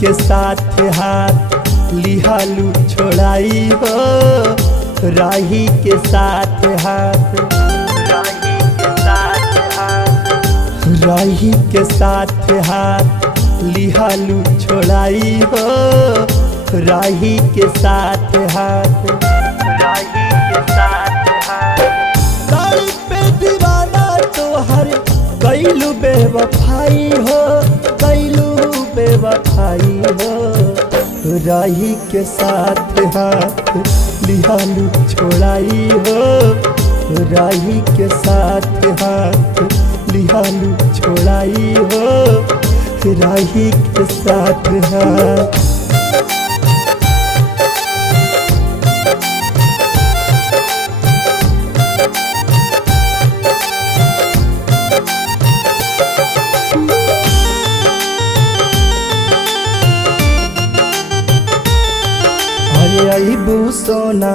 के साथ हाथ लिहालू छोड़ाई हो, राही के साथ हाथ, राही के साथ हाथ लिहालू छोड़ाई हो, राही के साथ हाथ, राही के साथ हाथ। दाल पे दीवाना तोहर कैलू बेवफाई हो, कैलू बेवफाई हो, राही के साथ हाथ लिहालू छोड़ाई हो, राही के साथ हाथ लिहालू छोड़ाई हो, राही के साथ हाथ। अबू सोना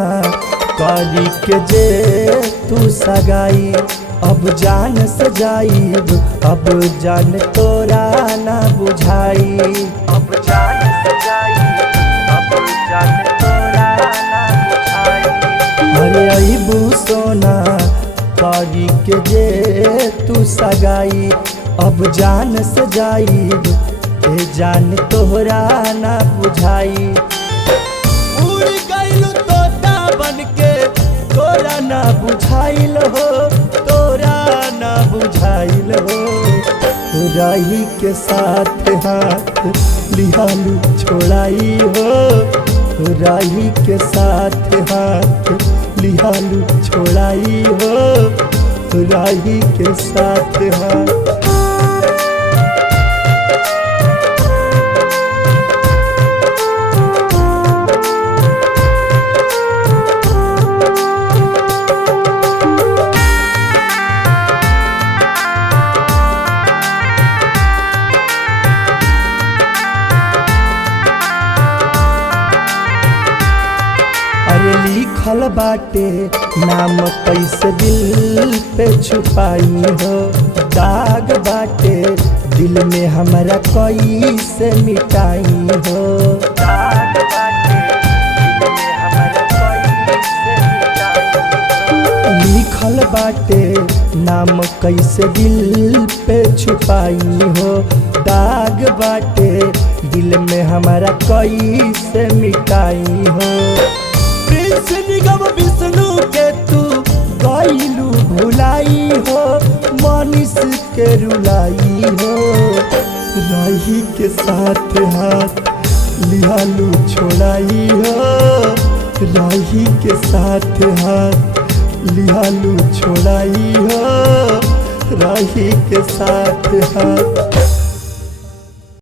करी के जे तू सगाई, अब जान सजाईब, अब जान तोरा ना बुझाई, अब जान सजाईब, अब जान तोरा ना बुझाई। अरे अबू सोना करी के जे तू सगाई, अब जान सजाईब, ए जान तोरा ना बुझाई। तोरा ना बुझाइल हो, तोरा ना बुझाइल हो, राही के साथ हाथ लिहालू छोड़ाई हो, राही के साथ हाथ लिहालू छोड़ाई हो, राही के साथ हाथ। लिखल बाटे नाम कैसे दिल पे छुपाई हो, दाग बाटे दिल में हमारा कैसे मिटाई हो, दाग बाटे दिल में हमारा कैसे मिटाई हो। लिखल बाटे नाम कैसे दिल पे छुपाई हो, दाग बाटे दिल में हमारा कैसे मिटाई हो। निगम विष्णु के तू गईलू भुलाई हो, मनीष के रुलाई हो, राही के साथ हाथ लिहालू छोड़ाई हो, राही के साथ हाथ लिहालू छोड़ाई हो, राही के साथ हाथ।